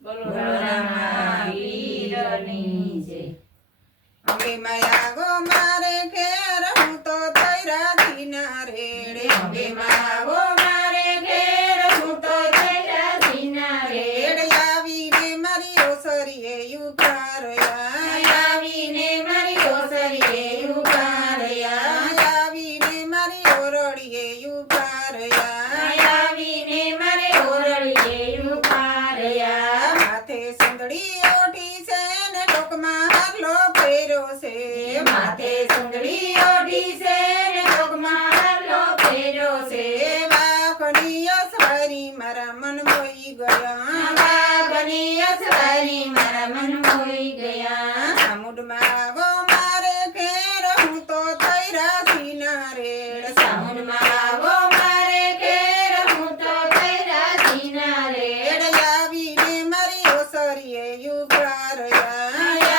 બલરામા વીરની જય। અંબે માયા ગો મારે ઘેર હું તો થઈ રાજી ના રેડે। અંબે માં ગો મારે ઘેર હું તો થઈ રાજી ના રેડ। રેડ આવીને મારી ઓસરીએ ઉભા રહ્યા। આવીને મારી ઓસરીએ ઊભા રહ્યા। આવીને મારી ઓરડીએ ઉભા રહ્યા। આવીને મારે ઓરડીએ ઊભા રહ્યા। માથે સુંદડી ઓઢી છે ને ડોકમાં હારલો પહેર્યો છે। માથે સુંદડી ઓઢી છે ને ડોકમાં હારલો પહેર્યો છે। વાઘની અસવારી મારા મન મોઈ ગયા। વાઘની અસવારી મારા મન મોઈ ગયા। સામુંડમાં આવો મારે ઘેર હું તો થઈ રાજી ના રેડ। સામુંડમાં આવો મારે ઘેર હું તો થઈ રાજી ના રેડ। રેડ આવીને મારી ઓસરીએ ઉભા રહ્યા।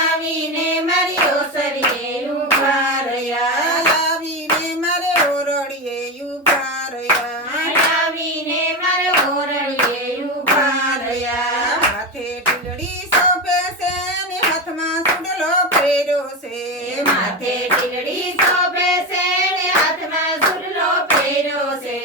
આવીને મારી ઓસરીએ ઊભા રહ્યા। આવીને મારે ઓરડીએ ઉભા રહ્યા। આવીને મારે ઓરડીએ ઊભા રહ્યા। માથે ઢીલડી શોભે છે ને હાથમાં સુડલો પહેર્યો છે। માથે ઢીલડી શોભે છે ને હાથમાં સુરલો પહેર્યો છે।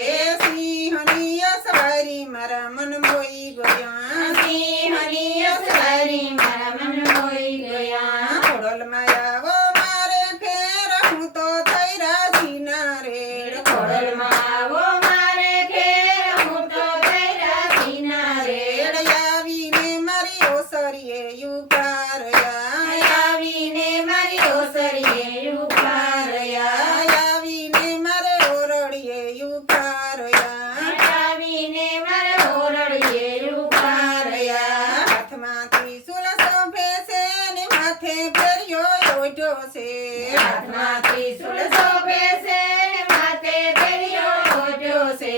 સિંહની અસવારી મારા મન મોઈ ગયા। સિંહની અસવારી મારા મન મોઈ ગયા। ખોડલમાં આવો મારે ઘેર હું તો થઈ રાજી ના રેડ। ખોડલમાં આવો મારે ઘેર હું તો થઈ રાજી ના રેડ। રેડ આવીને મારી ઓસરીએ ઉભા રહ્યા। આવીને મારી ઓસરીએ ઊભા રહ્યા। આવીને મારે ઓરડીએ ઉભા રહ્યા। આવીને મારે ઓરડીએ ઊભા રહ્યા। હાથમાં ત્રિશૂલ શોભે છે ને માથે ફેર્યો ઓઢ્યો છે। હાથમાં ત્રિશૂળ શોભે છે ને માથે ફેર્યો ઓઢ્યો છે।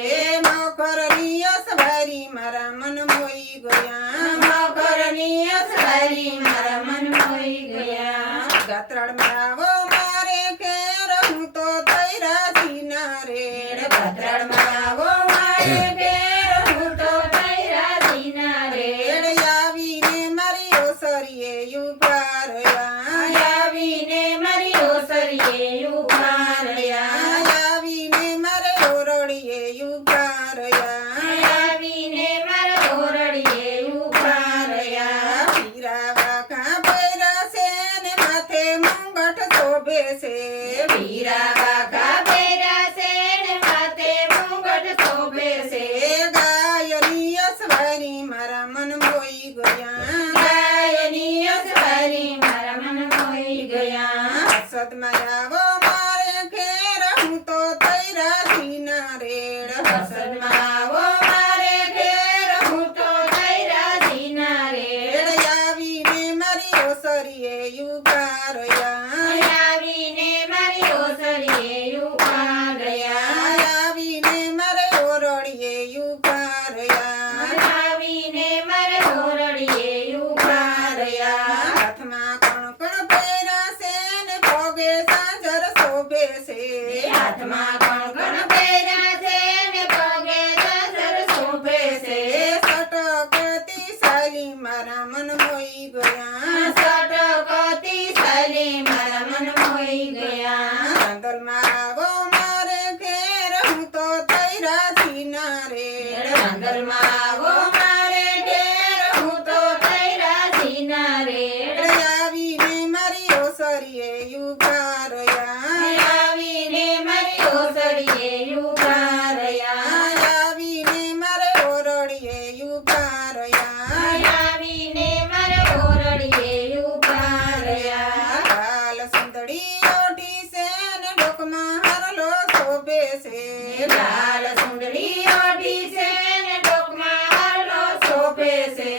મકરની અસવારી મારા મન મોઈ ગયા। મકરની અસવારી મારા મન મોઈ ગયા। ગાત્રાળમાં આવો મારે ઘેર હું તો થઈ રાજી ના રેડ। ભદ્રડમાં આવો મારે ઘેર હું તો થઈ રાજી ના રેડ। રેડ આવીને મારી ઓસરીએ ઉભા રહ્યા। આવીને મારી ઓસરીએ ઊભા રહ્યા। આવીને મારે ઓરડીએ ઉભા રહ્યા। આવીને મારે ઓરડીએ ઊભા રહ્યા। હીરા વાઘા પહેર્યા છે ને માથે મુંગટ શોભે છે। હીરા વાઘા પહેર્યા છે ને માથે મુગટ શોભે છે। ગાયની અસવારી મારા મન મોઈ ગયા। ગાયની અસવારી મારા મન મોઈ ગયા। સદમાં આવો મારે ઘેર હું તો થઈ રાજી ના રેડ। વસંતમાં આવો મારે ઘેર હું તો થઈ રાજી ના રેડ। રેડ આવીને મારી ઓસરીએ ઉભા રહ્યા। આવીને મારી ઓસરીએ ઊભા રહ્યા। આવીને મારે ઓરડીએ ઉભા રહ્યા। આવીને મારે ઓરડીએ ઊભા રહ્યા। હાથમાં કણકણ પહેર્યા છે ને પગે સાંજર શોભે છે। હાથમાં કણકણ પહેર્યા છે ને પગે સાસર શોભે છે। સટકતી સાલી મારા મન મોઈ ગયા। સટકતી સાલી મારા મન મોઈ ગયા। ચાંદલમાં આવો મારે ઘેર હું તો થઈ રાજી ના રેડ। ચાંદલમાં આવો મારે ઘેર હું તો થઈ રાજી ના રેડ। રેડ આવીને મારી ઓસરીએ ઉભા રહ્યા। આવીને મારી ઓસરીએ ઊભા રહ્યા। આવીને મારે ઓરડીએ ઉભા રહ્યા। આવીને મારે ઓરડીએ ઊભા રહ્યા। લાલ સુંદડી ઓઢી છે ને ડોકમાં હારલો શોભે છે। લાલ સુંદરી ઓઢી છે ને ડોકમાં હારલો શોભે છે।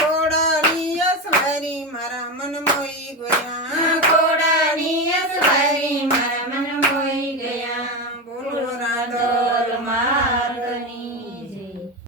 ઘોડાની અસવારી મારા મન મોઈ ગયા। ઘોડાની અસવારી મારા